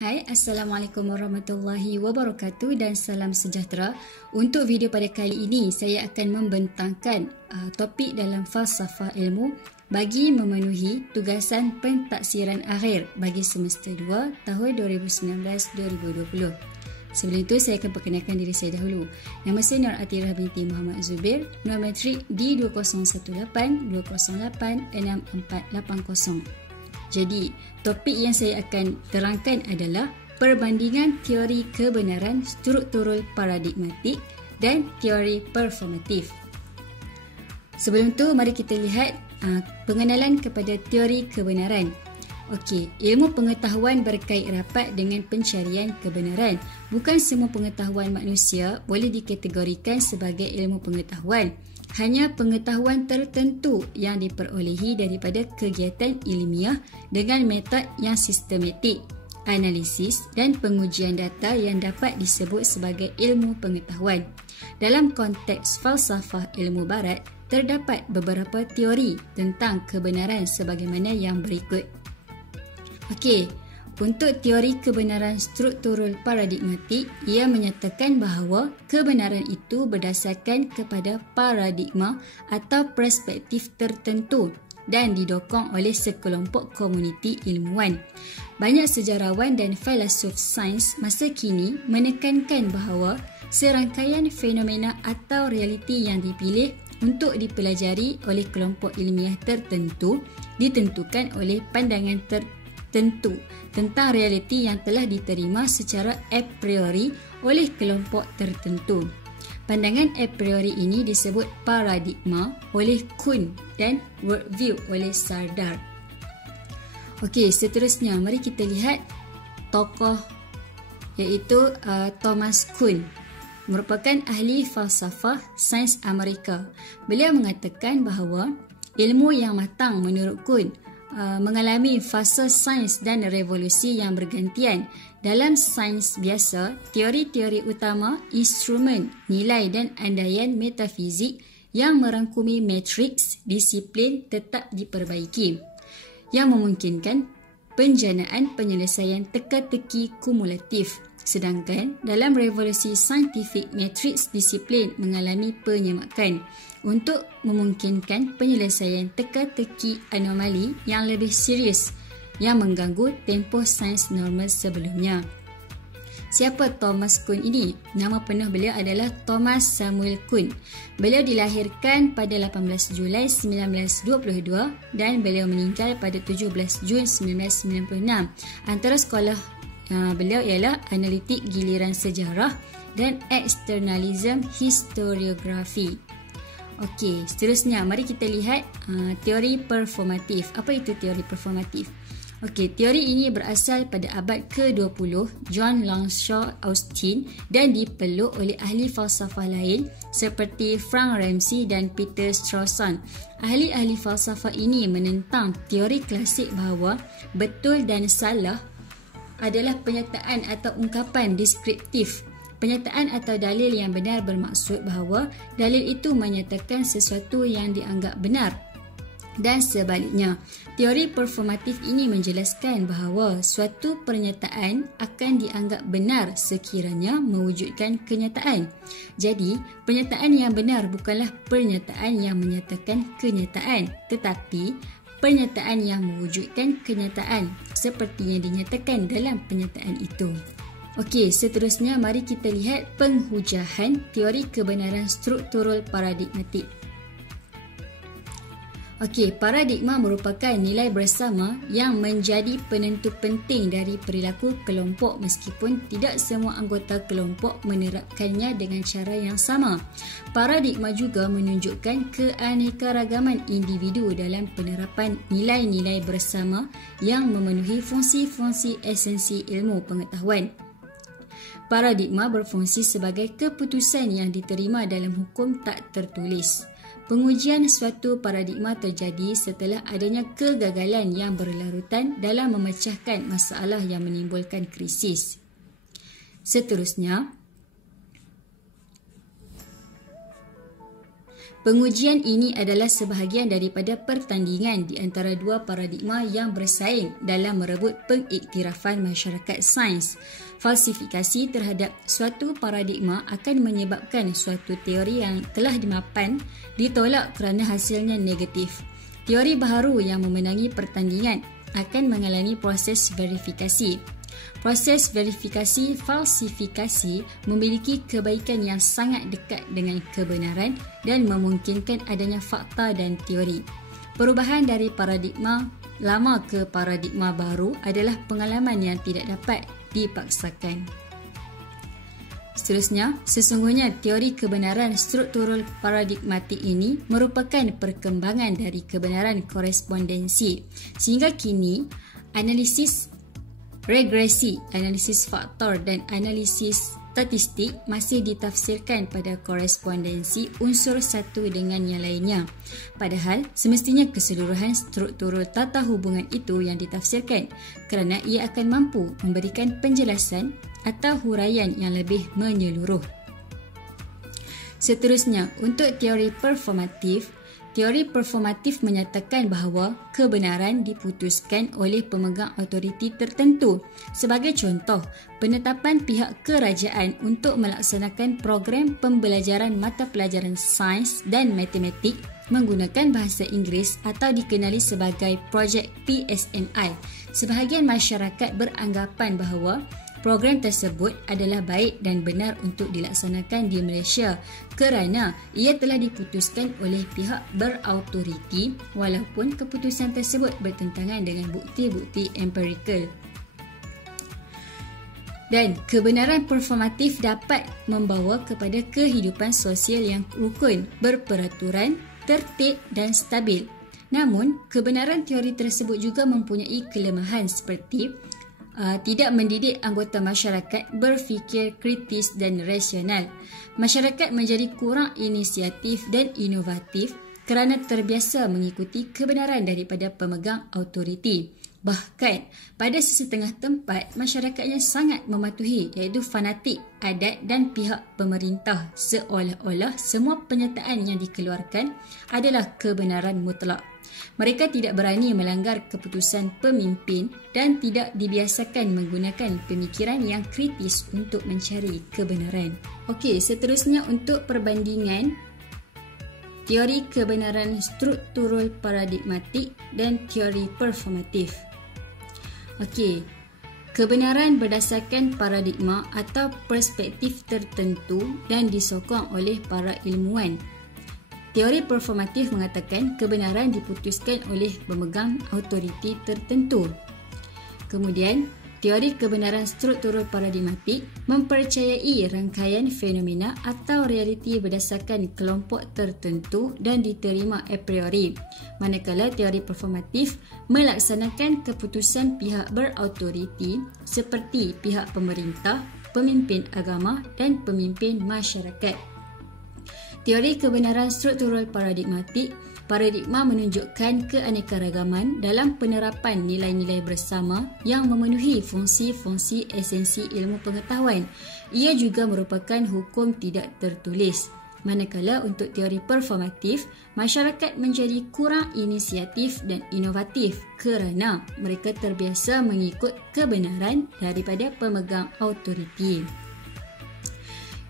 Hai, Assalamualaikum warahmatullahi wabarakatuh dan salam sejahtera. Untuk video pada kali ini, saya akan membentangkan topik dalam falsafah ilmu bagi memenuhi tugasan pentaksiran akhir bagi semester 2 tahun 2019-2020. Sebelum itu, saya akan perkenalkan diri saya dahulu. Nama saya Nur Atirah binti Muhammad Zubir, nombor matrik D2018-208-6480. Jadi, topik yang saya akan terangkan adalah perbandingan teori kebenaran struktural paradigmatik dan teori performatif. Sebelum tu, mari kita lihat pengenalan kepada teori kebenaran. Okey, ilmu pengetahuan berkait rapat dengan pencarian kebenaran. Bukan semua pengetahuan manusia boleh dikategorikan sebagai ilmu pengetahuan. Hanya pengetahuan tertentu yang diperolehi daripada kegiatan ilmiah dengan metod yang sistematik, analisis dan pengujian data yang dapat disebut sebagai ilmu pengetahuan. Dalam konteks falsafah ilmu barat, terdapat beberapa teori tentang kebenaran sebagaimana yang berikut. Okey, untuk teori kebenaran struktural paradigmatik, ia menyatakan bahawa kebenaran itu berdasarkan kepada paradigma atau perspektif tertentu dan didokong oleh sekelompok komuniti ilmuwan. Banyak sejarawan dan filsuf sains masa kini menekankan bahawa serangkaian fenomena atau realiti yang dipilih untuk dipelajari oleh kelompok ilmiah tertentu ditentukan oleh pandangan tertentu tentang realiti yang telah diterima secara a priori oleh kelompok tertentu. Pandangan a priori ini disebut paradigma oleh Kuhn dan worldview oleh Sardar. Okey, seterusnya mari kita lihat tokoh iaitu Thomas Kuhn, merupakan ahli falsafah sains Amerika. Beliau mengatakan bahawa ilmu yang matang menurut Kuhn mengalami fasa sains dan revolusi yang bergantian. Dalam sains biasa, teori-teori utama, instrumen, nilai dan andaian metafizik yang merangkumi matriks disiplin tetap diperbaiki, yang memungkinkan penjanaan penyelesaian teka-teki kumulatif. Sedangkan dalam revolusi saintifik, matriks disiplin mengalami penyemakan untuk memungkinkan penyelesaian teka-teki anomali yang lebih serius yang mengganggu tempoh sains normal sebelumnya. Siapa Thomas Kuhn ini? Nama penuh beliau adalah Thomas Samuel Kuhn. Beliau dilahirkan pada 18 Julai 1922 dan beliau meninggal pada 17 Jun 1996. Antara sekolah beliau ialah analitik giliran sejarah dan externalism historiografi. Okey, seterusnya mari kita lihat teori performatif. Apa itu teori performatif? Okey, teori ini berasal pada abad ke-20 John Langshaw Austin dan dipeluk oleh ahli falsafah lain seperti Frank Ramsey dan Peter Strawson. Ahli-ahli falsafah ini menentang teori klasik bahawa betul dan salah adalah penyataan atau ungkapan deskriptif. Penyataan atau dalil yang benar bermaksud bahawa dalil itu menyatakan sesuatu yang dianggap benar. Dan sebaliknya, teori performatif ini menjelaskan bahawa suatu pernyataan akan dianggap benar sekiranya mewujudkan kenyataan. Jadi, pernyataan yang benar bukanlah pernyataan yang menyatakan kenyataan, tetapi pernyataan yang mewujudkan kenyataan seperti yang dinyatakan dalam pernyataan itu. Okey, seterusnya mari kita lihat penghujahan teori kebenaran struktural paradigmatik. Okey, paradigma merupakan nilai bersama yang menjadi penentu penting dari perilaku kelompok meskipun tidak semua anggota kelompok menerapkannya dengan cara yang sama. Paradigma juga menunjukkan keanekaragaman individu dalam penerapan nilai-nilai bersama yang memenuhi fungsi-fungsi esensi ilmu pengetahuan. Paradigma berfungsi sebagai keputusan yang diterima dalam hukum tak tertulis. Pengujian suatu paradigma terjadi setelah adanya kegagalan yang berlarutan dalam memecahkan masalah yang menimbulkan krisis. Seterusnya, Pengujian ini adalah sebahagian daripada pertandingan di antara dua paradigma yang bersaing dalam merebut pengiktirafan masyarakat sains. Falsifikasi terhadap suatu paradigma akan menyebabkan suatu teori yang telah dimapan ditolak kerana hasilnya negatif. Teori baharu yang memenangi pertandingan akan mengalami proses verifikasi. Proses verifikasi falsifikasi memiliki kebaikan yang sangat dekat dengan kebenaran dan memungkinkan adanya fakta dan teori. Perubahan dari paradigma lama ke paradigma baru adalah pengalaman yang tidak dapat dipaksakan. Seterusnya, sesungguhnya teori kebenaran struktural paradigmatik ini merupakan perkembangan dari kebenaran korespondensi. Sehingga kini, analisis regresi, analisis faktor dan analisis statistik masih ditafsirkan pada korespondensi unsur satu dengan yang lainnya. Padahal, semestinya keseluruhan struktural tata hubungan itu yang ditafsirkan kerana ia akan mampu memberikan penjelasan atau huraian yang lebih menyeluruh. Seterusnya, untuk teori performatif, teori performatif menyatakan bahawa kebenaran diputuskan oleh pemegang autoriti tertentu. Sebagai contoh, penetapan pihak kerajaan untuk melaksanakan program pembelajaran mata pelajaran sains dan matematik menggunakan bahasa Inggeris atau dikenali sebagai projek PSNI. Sebahagian masyarakat beranggapan bahawa program tersebut adalah baik dan benar untuk dilaksanakan di Malaysia kerana ia telah diputuskan oleh pihak berautoriti walaupun keputusan tersebut bertentangan dengan bukti-bukti empirikal. Dan kebenaran performatif dapat membawa kepada kehidupan sosial yang rukun, berperaturan, tertib dan stabil. Namun, kebenaran teori tersebut juga mempunyai kelemahan seperti tidak mendidik anggota masyarakat berfikir kritis dan rasional. Masyarakat menjadi kurang inisiatif dan inovatif kerana terbiasa mengikuti kebenaran daripada pemegang autoriti. Bahkan, pada sesetengah tempat, masyarakatnya sangat mematuhi iaitu fanatik adat dan pihak pemerintah seolah-olah semua penyataan yang dikeluarkan adalah kebenaran mutlak. Mereka tidak berani melanggar keputusan pemimpin dan tidak dibiasakan menggunakan pemikiran yang kritis untuk mencari kebenaran. Okey, seterusnya untuk perbandingan teori kebenaran struktural paradigmatik dan teori performatif. Okey, kebenaran berdasarkan paradigma atau perspektif tertentu dan disokong oleh para ilmuwan. Teori performatif mengatakan kebenaran diputuskan oleh pemegang autoriti tertentu. Kemudian, teori kebenaran struktural paradigmatik mempercayai rangkaian fenomena atau realiti berdasarkan kelompok tertentu dan diterima a priori. Manakala teori performatif melaksanakan keputusan pihak berautoriti seperti pihak pemerintah, pemimpin agama dan pemimpin masyarakat. Teori kebenaran struktural paradigmatik, paradigma menunjukkan keanekaragaman dalam penerapan nilai-nilai bersama yang memenuhi fungsi-fungsi esensi ilmu pengetahuan. Ia juga merupakan hukum tidak tertulis. Manakala untuk teori performatif, masyarakat menjadi kurang inisiatif dan inovatif kerana mereka terbiasa mengikut kebenaran daripada pemegang autoriti.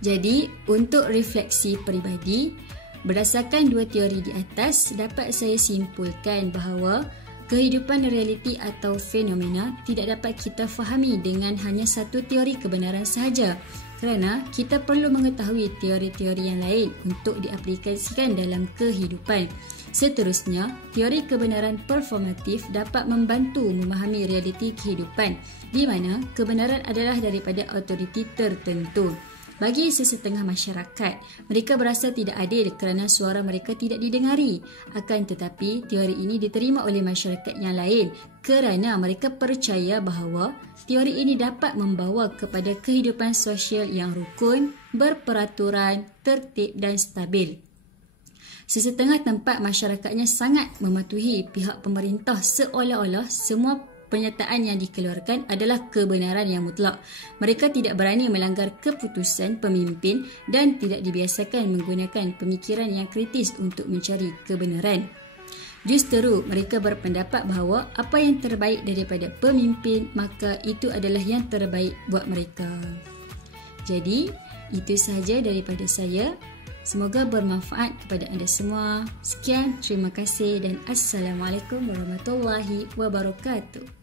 Jadi, untuk refleksi peribadi, berdasarkan dua teori di atas, dapat saya simpulkan bahawa kehidupan realiti atau fenomena tidak dapat kita fahami dengan hanya satu teori kebenaran sahaja kerana kita perlu mengetahui teori-teori yang lain untuk diaplikasikan dalam kehidupan. Seterusnya, teori kebenaran performatif dapat membantu memahami realiti kehidupan di mana kebenaran adalah daripada autoriti tertentu. Bagi sesetengah masyarakat, mereka berasa tidak adil kerana suara mereka tidak didengari. Akan tetapi, teori ini diterima oleh masyarakat yang lain kerana mereka percaya bahawa teori ini dapat membawa kepada kehidupan sosial yang rukun, berperaturan, tertib dan stabil. Sesetengah tempat masyarakatnya sangat mematuhi pihak pemerintah seolah-olah semua pernyataan yang dikeluarkan adalah kebenaran yang mutlak. Mereka tidak berani melanggar keputusan pemimpin dan tidak dibiasakan menggunakan pemikiran yang kritis untuk mencari kebenaran. Justeru, mereka berpendapat bahawa apa yang terbaik daripada pemimpin, maka itu adalah yang terbaik buat mereka. Jadi, itu sahaja daripada saya. Semoga bermanfaat kepada anda semua. Sekian, terima kasih dan Assalamualaikum warahmatullahi wabarakatuh.